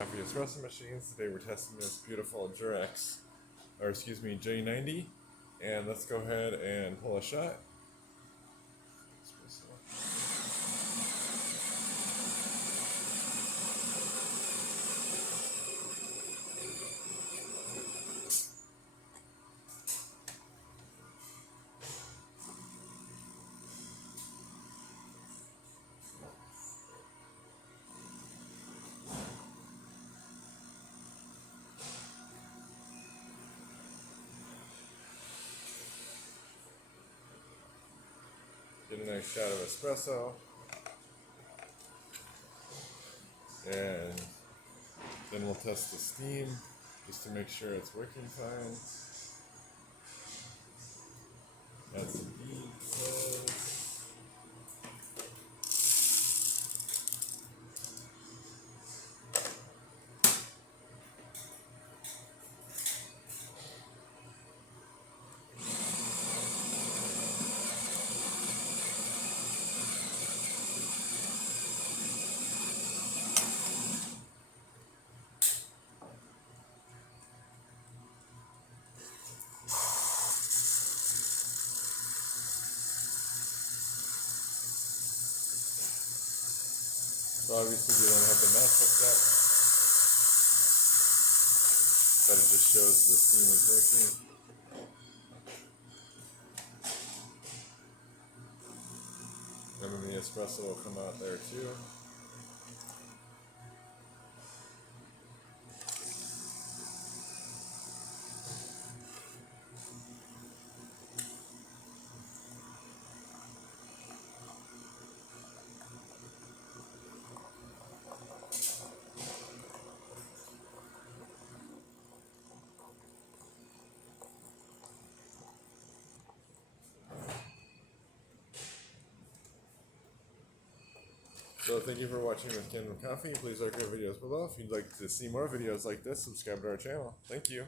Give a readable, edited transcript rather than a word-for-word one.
Happy espresso machines. Today we're testing this beautiful J90, and let's go ahead and pull a shot. Get a nice shot of espresso, and then we'll test the steam just to make sure it's working fine. Add some beans. So obviously we don't have the match hooked up, but it just shows the steam is working. And then the espresso will come out there too. So thank you for watching with Kanen Coffee. Please like our videos below. If you'd like to see more videos like this, subscribe to our channel. Thank you.